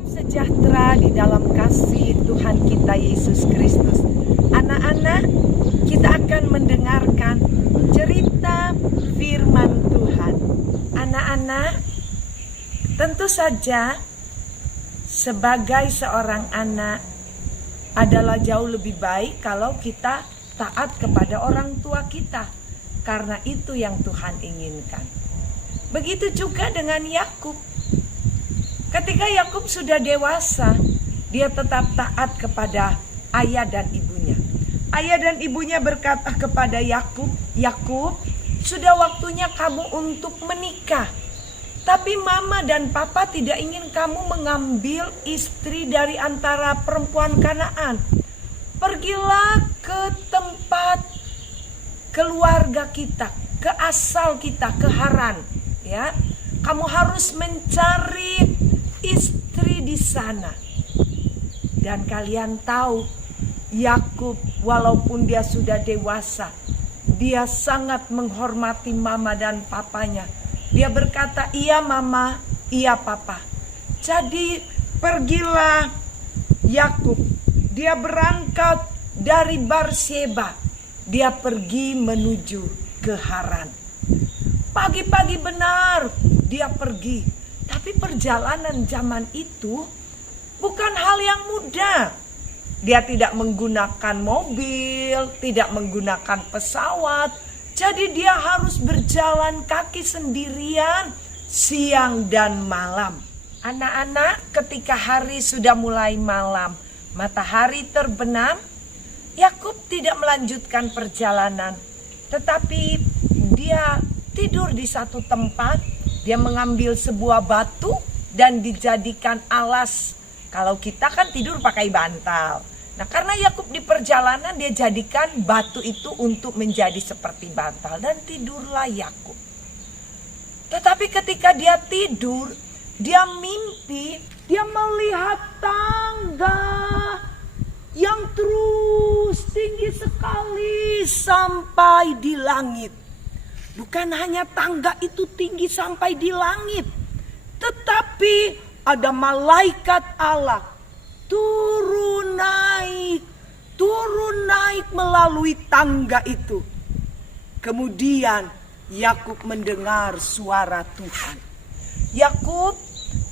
Salam sejahtera di dalam kasih Tuhan kita Yesus Kristus. Anak-anak, kita akan mendengarkan cerita firman Tuhan. Anak-anak, tentu saja sebagai seorang anak adalah jauh lebih baik kalau kita taat kepada orang tua kita, karena itu yang Tuhan inginkan. Begitu juga dengan Yakub. Ketika Yakub sudah dewasa, dia tetap taat kepada ayah dan ibunya. Ayah dan ibunya berkata kepada Yakub, "Yakub, sudah waktunya kamu untuk menikah. Tapi mama dan papa tidak ingin kamu mengambil istri dari antara perempuan Kanaan. Pergilah ke tempat keluarga kita, ke asal kita, ke Haran, ya. Kamu harus mencari istri di sana." Dan kalian tahu, Yakub walaupun dia sudah dewasa, dia sangat menghormati mama dan papanya. Dia berkata, "Iya mama, iya papa." Jadi pergilah Yakub. Dia berangkat dari Berseba. Dia pergi menuju ke Haran. Pagi-pagi benar dia pergi. Tapi perjalanan zaman itu bukan hal yang mudah. Dia tidak menggunakan mobil, tidak menggunakan pesawat. Jadi dia harus berjalan kaki sendirian siang dan malam. Anak-anak, ketika hari sudah mulai malam, matahari terbenam, Yakub tidak melanjutkan perjalanan. Tetapi dia tidur di satu tempat. Dia mengambil sebuah batu dan dijadikan alas. Kalau kita kan tidur pakai bantal. Nah, karena Yakub di perjalanan, dia jadikan batu itu untuk menjadi seperti bantal. Dan tidurlah Yakub. Tetapi ketika dia tidur, dia mimpi, dia melihat tangga yang terus tinggi sekali sampai di langit. Bukan hanya tangga itu tinggi sampai di langit, tetapi ada malaikat Allah turun naik melalui tangga itu. Kemudian Yakub mendengar suara Tuhan. "Yakub,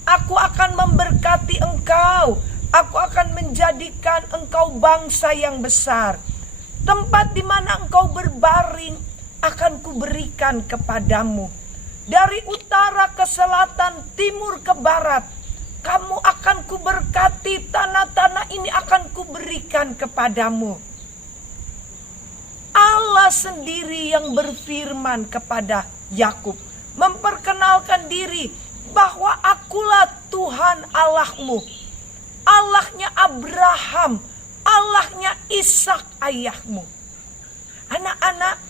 aku akan memberkati engkau. Aku akan menjadikan engkau bangsa yang besar. Tempat di mana engkau berbaring akan kuberikan kepadamu. Dari utara ke selatan, timur ke barat, kamu akan kuberkati. Tanah-tanah ini akan kuberikan kepadamu." Allah sendiri yang berfirman kepada Yakub, memperkenalkan diri bahwa akulah Tuhan Allahmu, Allahnya Abraham, Allahnya Ishak ayahmu. Anak-anak,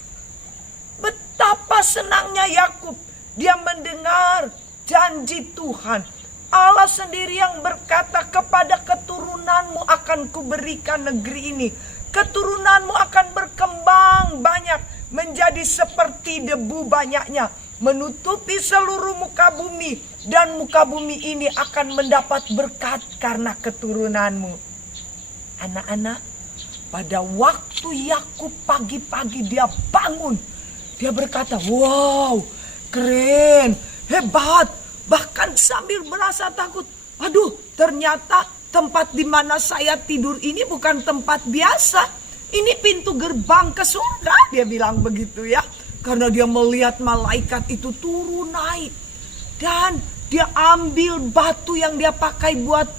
betapa senangnya Yakub. Dia mendengar janji Tuhan. Allah sendiri yang berkata, "Kepada keturunanmu akan kuberikan negeri ini. Keturunanmu akan berkembang banyak, menjadi seperti debu banyaknya, menutupi seluruh muka bumi. Dan muka bumi ini akan mendapat berkat karena keturunanmu." Anak-anak, pada waktu Yakub pagi-pagi dia bangun, dia berkata, "Wow, keren, hebat." Bahkan sambil merasa takut, "Aduh, ternyata tempat di mana saya tidur ini bukan tempat biasa. Ini pintu gerbang ke surga." Dia bilang begitu ya. Karena dia melihat malaikat itu turun naik. Dan dia ambil batu yang dia pakai buat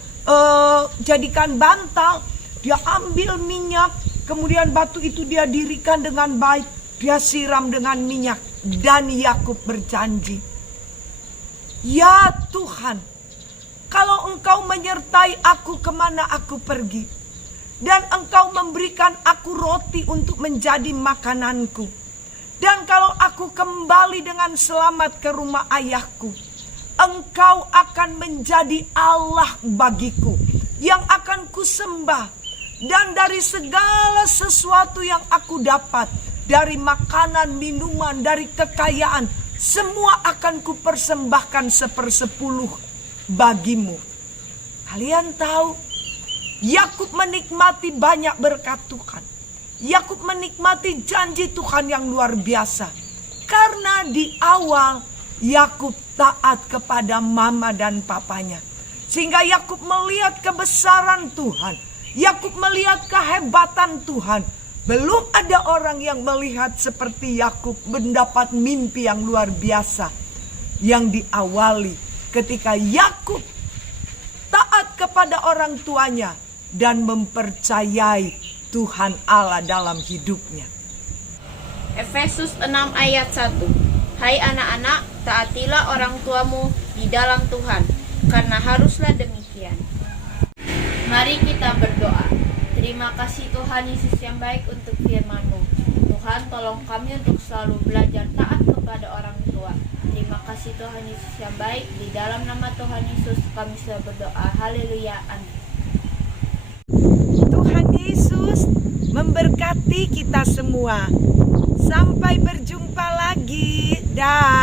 jadikan bantal. Dia ambil minyak. Kemudian batu itu dia dirikan dengan baik. Dia siram dengan minyak. Dan Yakub berjanji, "Ya Tuhan, kalau engkau menyertai aku kemana aku pergi, dan engkau memberikan aku roti untuk menjadi makananku, dan kalau aku kembali dengan selamat ke rumah ayahku, engkau akan menjadi Allah bagiku yang akan kusembah. Dan dari segala sesuatu yang aku dapat, dari makanan, minuman, dari kekayaan, semua akan kupersembahkan 1/10 bagimu." Kalian tahu, Yakub menikmati banyak berkat Tuhan. Yakub menikmati janji Tuhan yang luar biasa. Karena di awal Yakub taat kepada mama dan papanya. Sehingga Yakub melihat kebesaran Tuhan. Yakub melihat kehebatan Tuhan. Belum ada orang yang melihat seperti Yakub mendapat mimpi yang luar biasa. Yang diawali ketika Yakub taat kepada orang tuanya dan mempercayai Tuhan Allah dalam hidupnya. Efesus 6 ayat 1. Hai anak-anak, taatilah orang tuamu di dalam Tuhan, karena haruslah demikian. Mari kita berdoa. Terima kasih Tuhan Yesus yang baik untuk firman-Mu. Tuhan, tolong kami untuk selalu belajar taat kepada orang tua. Terima kasih Tuhan Yesus yang baik. Di dalam nama Tuhan Yesus kami sudah berdoa. Haleluya. Amin. Tuhan Yesus memberkati kita semua. Sampai berjumpa lagi. Dah.